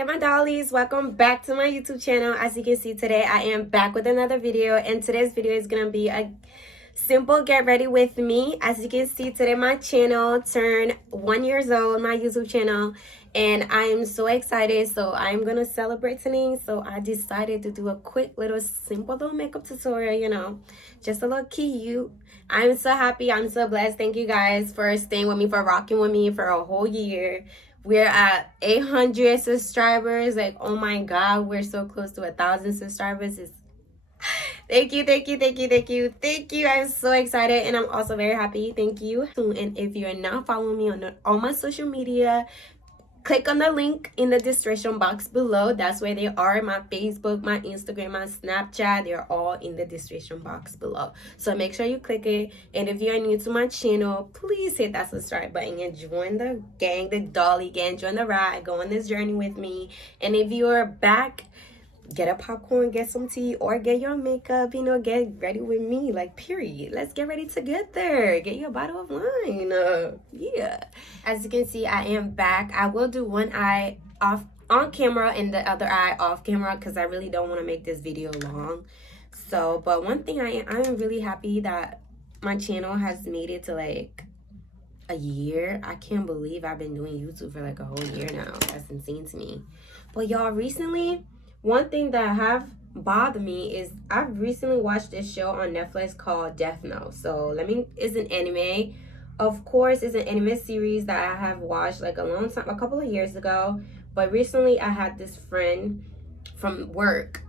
Hey my dollies, welcome back to my YouTube channel. As you can see today, I am back with another video, and today's video is gonna be a simple get ready with me. As you can see today, my channel turned 1 year old, my YouTube channel, and I am so excited. So I'm gonna celebrate today. So I decided to do a quick little simple little makeup tutorial, just a little cute. I'm so happy, I'm so blessed. Thank you guys for staying with me, for rocking with me for a whole year. We're at 800 subscribers. Like, oh my god, we're so close to 1,000 subscribers. Thank you. I'm so excited, and I'm also very happy. Thank you. And if you're not following me on all my social media, click on the link in the description box below. That's where they are. My Facebook, my Instagram, my Snapchat, they're all in the description box below. So make sure you click it. And if you're new to my channel, please hit that subscribe button and join the gang, the dolly gang. Join the ride. Go on this journey with me. And if you're back, get a popcorn, get some tea, or get your makeup, get ready with me, like, period. Let's get ready together. Get your bottle of wine. Yeah. As you can see, I am back. I will do one eye off on camera and the other eye off camera because I really don't want to make this video long. So, but one thing I am really happy that my channel has made it to like a year. I can't believe I've been doing YouTube for like a whole year now. That's insane to me. But y'all, recently, one thing that have bothered me is I've recently watched this show on Netflix called Death Note. So it's an anime. Of course, it's an anime series that I have watched like a long time, a couple of years ago. But recently I had this friend from work,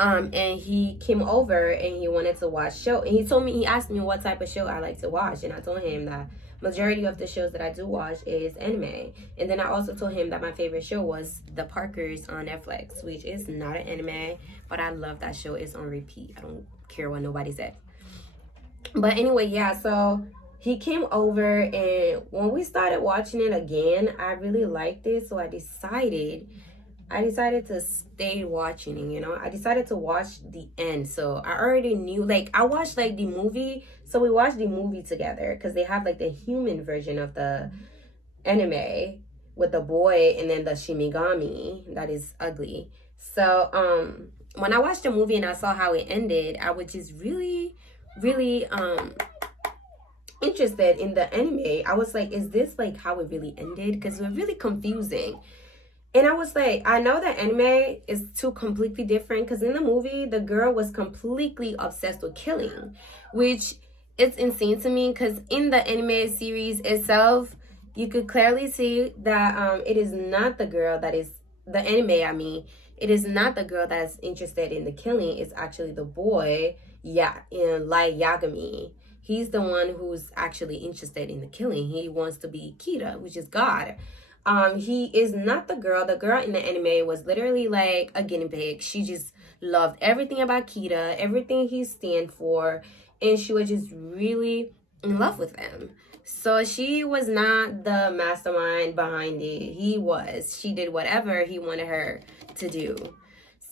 and he came over and he wanted to watch show. And he asked me what type of show I like to watch. And I told him that majority of the shows that I do watch is anime. And then I also told him that my favorite show was The Parkers on Netflix, which is not an anime, but I love that show. It's on repeat. I don't care what nobody said. But anyway, yeah, so he came over, and when we started watching it again, I really liked it. So I decided to stay watching it, I decided to watch the end. So I already knew, like, I watched like the movie. So we watched the movie together because they have like the human version of the anime with the boy and then the Shinigami that is ugly. So when I watched the movie and I saw how it ended, I was just really interested in the anime. I was like, is this like how it really ended? Because it was really confusing. And I was like, I know that anime is two completely different, because in the movie, the girl was completely obsessed with killing, which is insane to me, because in the anime series itself, you could clearly see that it is not the girl that is, the anime, it is not the girl that's interested in the killing. It's actually the boy, in Light Yagami. He's the one who's actually interested in the killing. He wants to be Kira, which is God. He is not the girl. The girl in the anime was literally like a guinea pig. She just loved everything about Kira, everything he stand for, and she was just really in love with him. So she was not the mastermind behind it. He was. She did whatever he wanted her to do.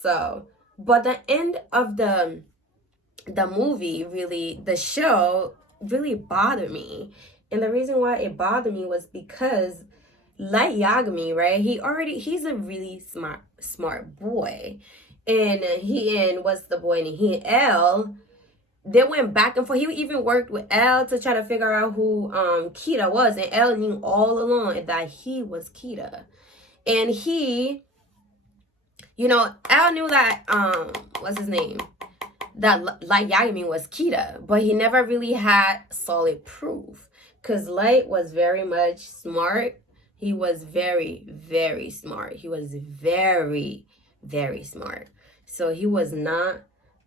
So, but the end of the movie, really, the show really bothered me. And the reason why it bothered me was because Light Yagami, right? He's a really smart boy. And what's the boy name? He and L, they went back and forth. He even worked with L to try to figure out who Kira was. And L knew all along that he was Kira. And L knew that, what's his name? That Light Yagami was Kira. But he never really had solid proof. Because Light was very much smart. He was very, very smart. He was very, very smart. So he was not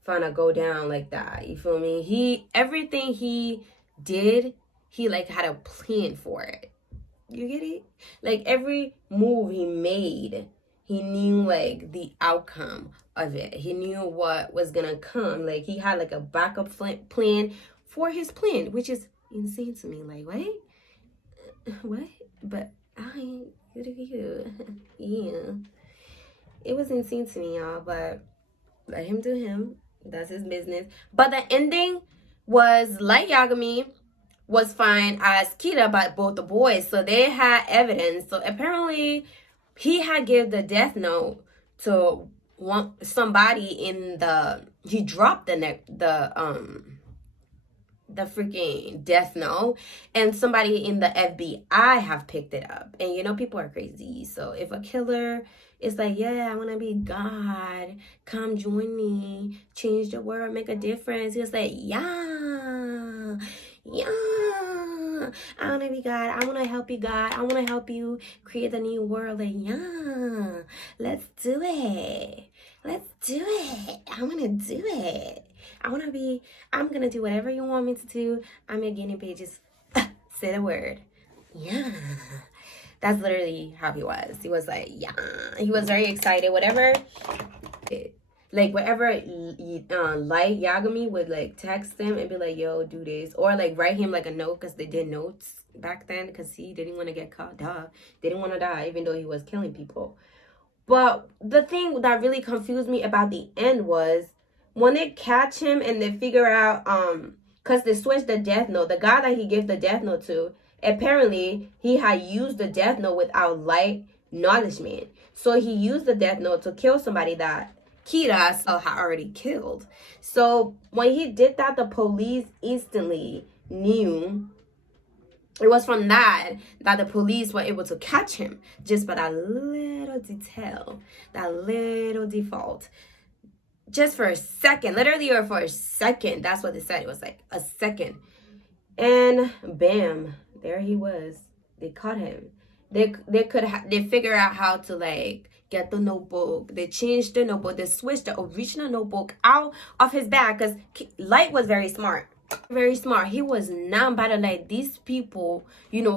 gonna go down like that. You feel me? Everything he did, he like had a plan for it. You get it? Like every move he made, he knew like the outcome of it. He knew what was gonna come. Like he had like a backup plan for his plan, which is insane to me. Like, what? But yeah, it was insane to me, y'all, but let him do him. That's his business. But the ending was Light Yagami was fine as Kira by both the boys, so they had evidence. So apparently he had give the death note to somebody in the, he dropped the freaking death note, and somebody in the FBI have picked it up. And you know, people are crazy. So if a killer is like, yeah, I want to be God, come join me, change the world, make a difference, he'll say, yeah, I want to be God, I want to help you, God, I want to help you create the new world. Like, yeah, let's do it, I want to do it. I'm going to do whatever you want me to do. I'm your guinea pig. Just say the word. Yeah. That's literally how he was. He was like, yeah. He was very excited. Whatever Light Yagami would like text him and be like, yo, do this. Or like write him like a note, because they did notes back then, because he didn't want to get caught. They didn't want to die, even though he was killing people. But the thing that really confused me about the end was, when they catch him and they figure out, because they switched the death note, the guy that he gave the death note to, apparently he had used the death note without Light acknowledgement. So he used the death note to kill somebody that Kira had already killed. So when he did that, the police instantly knew. It was from that the police were able to catch him, just by that little detail, that little default. Just for a second, literally, or for a second. That's what they said. It was like a second. And bam, there he was. They caught him. They figure out how to like get the notebook. They changed the notebook. They switched the original notebook out of his bag, because Light was very smart. Very smart. He was not about to let these people,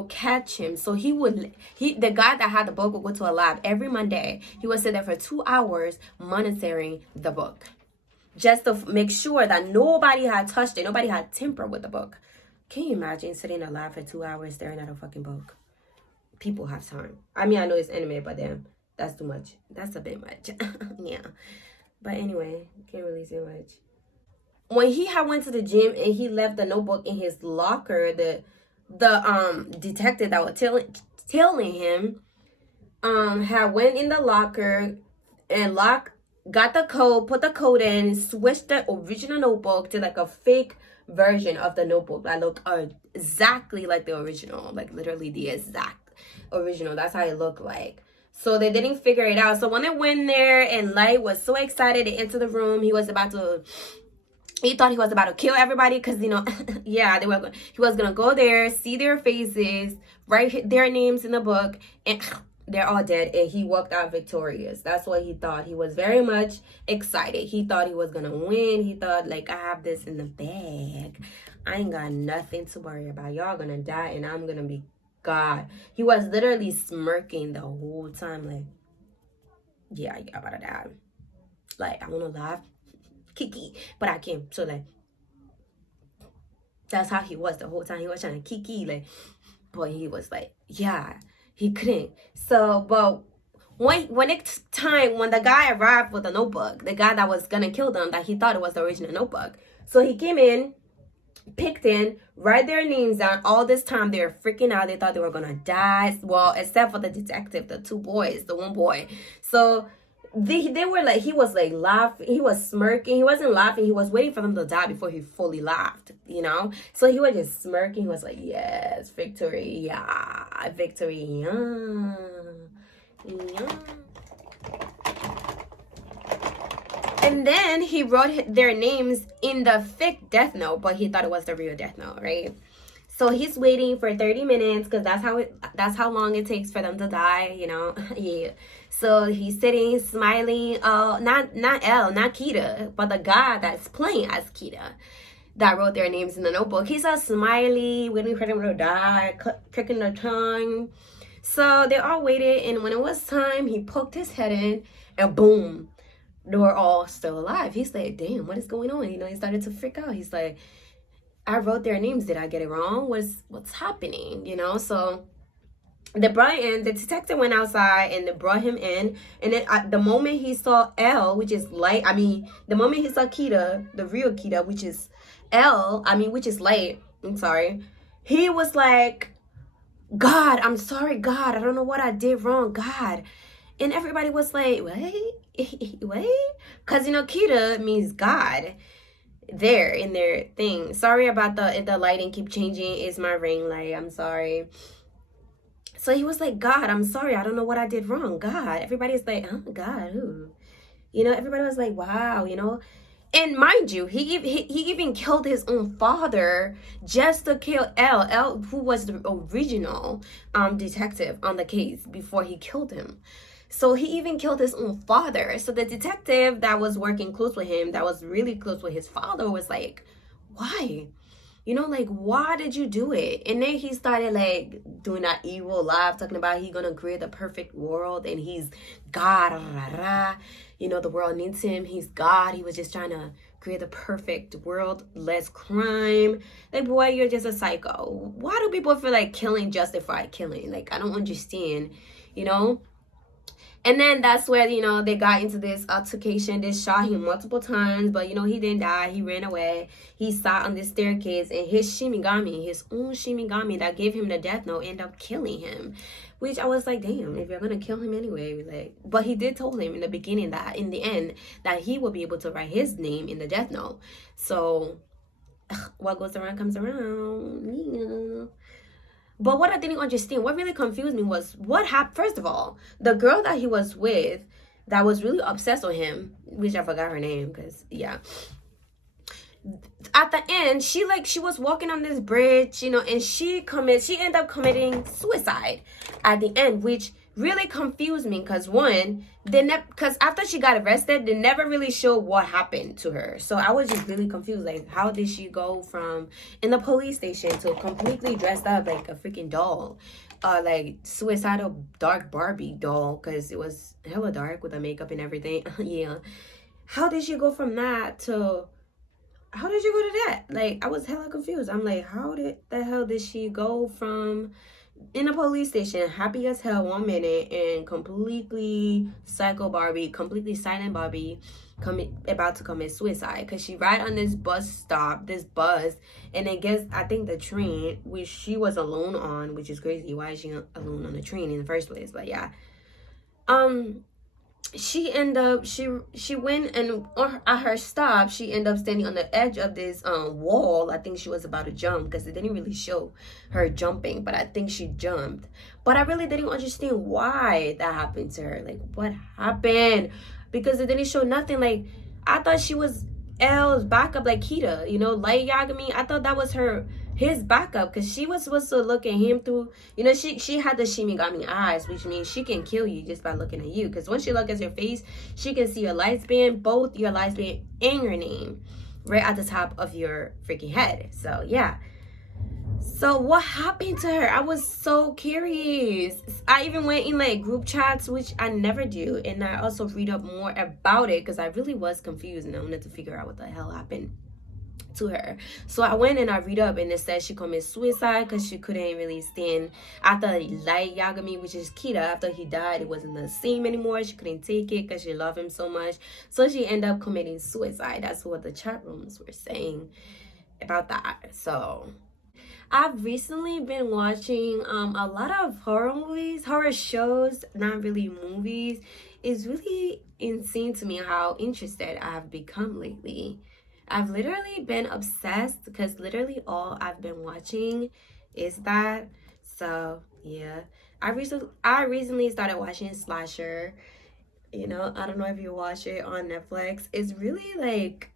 catch him. So the guy that had the book would go to a lab every Monday. He would sit there for 2 hours monitoring the book, just to make sure that nobody had touched it, nobody had tampered with the book. Can you imagine sitting in a lab for 2 hours staring at a fucking book? People have time. I mean, I know it's anime, but damn, that's too much. That's a bit much. Yeah. But anyway, can't really say much. When he had went to the gym and he left the notebook in his locker, the detective that was tailing him had went in the locker and got the code, put the code in, switched the original notebook to like a fake version of the notebook that looked exactly like the original, like literally the exact original. That's how it looked like. So they didn't figure it out. So when they went there and Light was so excited to enter the room, he thought he was about to kill everybody, because yeah, he was gonna go there, see their faces, write their names in the book, and they're all dead, and he walked out victorious. That's what he thought. He was very much excited. He thought he was gonna win. He thought, like, I have this in the bag. I ain't got nothing to worry about. Y'all gonna die and I'm gonna be God. He was literally smirking the whole time, like, yeah, I'm about to die. Like, I wanna laugh, kiki, but I can't. So like, that's how he was the whole time. He was trying to kiki, like, but he was like, yeah, he couldn't. So, but when the guy arrived with the notebook, the guy that was gonna kill them, that he thought it was the original notebook, so he came in, picked in, write their names down. All this time they were freaking out. They thought they were gonna die. Well, except for the detective, the two boys, the one boy. So they were like, he was like laughing, he was smirking, he wasn't laughing, he was waiting for them to die before he fully laughed, so he was just smirking. He was like, yes, victory, yeah, victory, yeah, yeah. And then he wrote their names in the fake death note, but he thought it was the real death note, right? So he's waiting for 30 minutes, because that's how long it takes for them to die, yeah. So he's sitting, smiling. Not Kita, but the guy that's playing as Kita, that wrote their names in the notebook. He's all smiley, waiting for them to die, clicking their tongue. So they all waited, and when it was time, he poked his head in, and boom, they were all still alive. He's like, damn, what is going on? He started to freak out. He's like, I wrote their names. Did I get it wrong? What's happening? So they brought in, the detective went outside and they brought him in. And then the moment he saw L, which is Light, the moment he saw Kita, the real Kita, which is which is Light, I'm sorry, he was like, God, I'm sorry, God, I don't know what I did wrong, God. And everybody was like, wait, wait, because you know Kita means God there in their thing. Sorry about the if the lighting keep changing. It's my ring light. I'm sorry. So he was like, God, I'm sorry. I don't know what I did wrong. God. Everybody's like, oh, God. Ooh. You know, everybody was like, wow, you know. And mind you, he even killed his own father just to kill L, who was the original detective on the case before he killed him. So he even killed his own father. So the detective that was working close with him, that was really close with his father, was like, why? You know, like, why did you do it? And then he started like doing that evil laugh, talking about he gonna create the perfect world and he's God. Rah, rah, rah. You know, the world needs him. He's God. He was just trying to create the perfect world, less crime. Like, boy, you're just a psycho. Why do people feel like killing justified killing? Like, I don't understand, you know? And then that's where, you know, they got into this altercation. They shot him multiple times, but, you know, he didn't die. He ran away. He sat on the staircase, and his Shinigami, his own Shinigami that gave him the death note, ended up killing him. Which I was like, damn, if you're going to kill him anyway, like, but he did tell him in the beginning that, in the end, that he will be able to write his name in the death note. So, what goes around comes around. Yeah. But what I didn't understand, what really confused me was what happened. First of all, the girl that he was with that was really obsessed with him, which I forgot her name because, yeah. At the end, she was walking on this bridge, you know, and she ended up committing suicide at the end, which really confused me because one, because after she got arrested, they never really showed what happened to her. So I was just really confused, like, how did she go from in the police station to completely dressed up like a freaking doll, like suicidal dark Barbie doll, because it was hella dark with the makeup and everything. Yeah, how did she go from that to how did you go to that? Like, I was hella confused. I'm like, how did the hell did she go from in a police station, happy as hell 1 minute, and completely psycho Barbie, completely silent Barbie, about to commit suicide? Because she ride on this bus stop, this bus, and then gets, I think, the train, which she was alone on, which is crazy. Why is she alone on the train in the first place? But yeah. She ended up she went, and at her stop she ended up standing on the edge of this wall. I think she was about to jump because it didn't really show her jumping, but I think she jumped. But I really didn't understand why that happened to her. Like, what happened? Because it didn't show nothing. Like, I thought she was L's backup, like Kita, you know, Light Yagami. I thought that was his backup, because she was supposed to look at him through, you know, she had the Shinigami eyes, which means she can kill you just by looking at you. Because once she look at your face, she can see your lifespan, both your lifespan and your name, right at the top of your freaking head. So yeah. So what happened to her? I was so curious. I even went in like group chats, which I never do, and I also read up more about it because I really was confused and I wanted to figure out what the hell happened to her. So I went and I read up, and it said she committed suicide because she couldn't really stand after Light Yagami, which is Kita. After he died, it wasn't the same anymore. She couldn't take it because she loved him so much. So she ended up committing suicide. That's what the chat rooms were saying about that. So I've recently been watching a lot of horror movies, horror shows, not really movies. It's really insane to me how interested I have become lately. I've literally been obsessed because literally all I've been watching is that. So yeah, I recently started watching Slasher. You know, I don't know if you watch it on Netflix. It's really like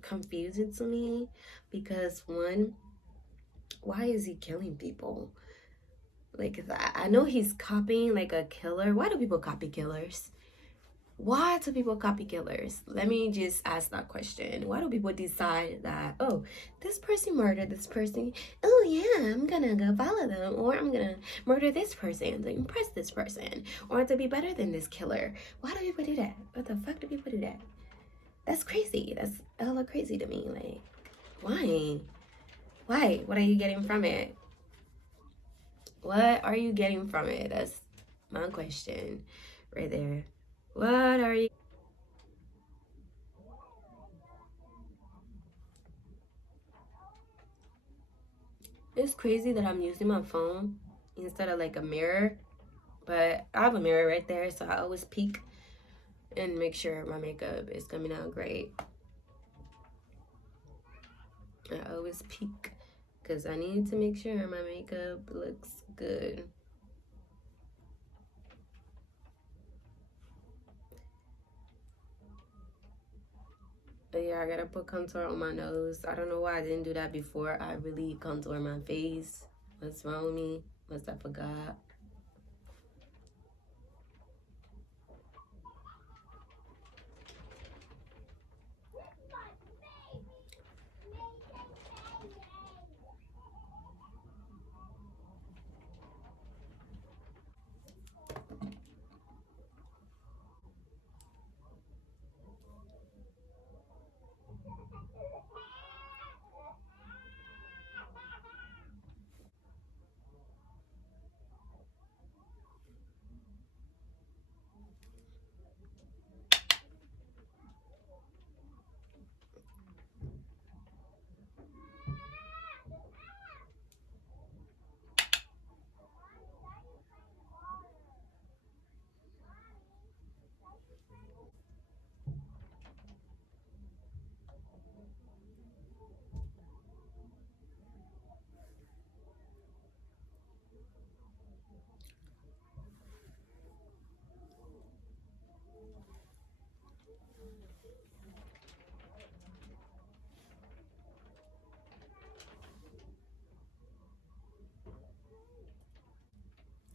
confusing to me because one, why is he killing people like that? I know he's copying like a killer. Why do people copy killers? Why do people copy killers? Let me just ask that question. Why do people decide that, oh, this person murdered this person, oh yeah, I'm gonna go follow them, or I'm gonna murder this person to impress this person, or to be better than this killer? Why do people do that? What the fuck do people do that? That's crazy. That's hella crazy to me. Like, why what are you getting from it? What are you getting from it? That's my question right there. What are you? It's crazy that I'm using my phone instead of like a mirror. But I have a mirror right there, so I always peek and make sure my makeup is coming out great. I always peek because I need to make sure my makeup looks good. But yeah, I gotta put contour on my nose. I don't know why I didn't do that before. I really contour my face. What's wrong with me? Must I forgot?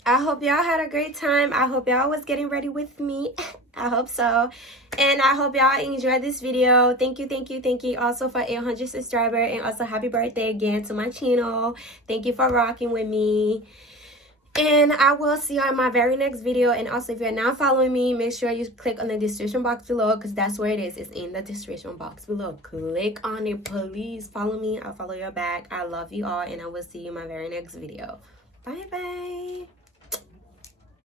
I hope y'all had a great time. I hope y'all was getting ready with me. I hope so. And I hope y'all enjoyed this video. Thank you also for 800 subscribers. And also happy birthday again to my channel. Thank you for rocking with me. And I will see you in my very next video. And also, if you're not following me, make sure you click on the description box below, because that's where it is. It's in the description box below. Click on it. Please follow me. I'll follow you back. I love you all. And I will see you in my very next video. Bye bye.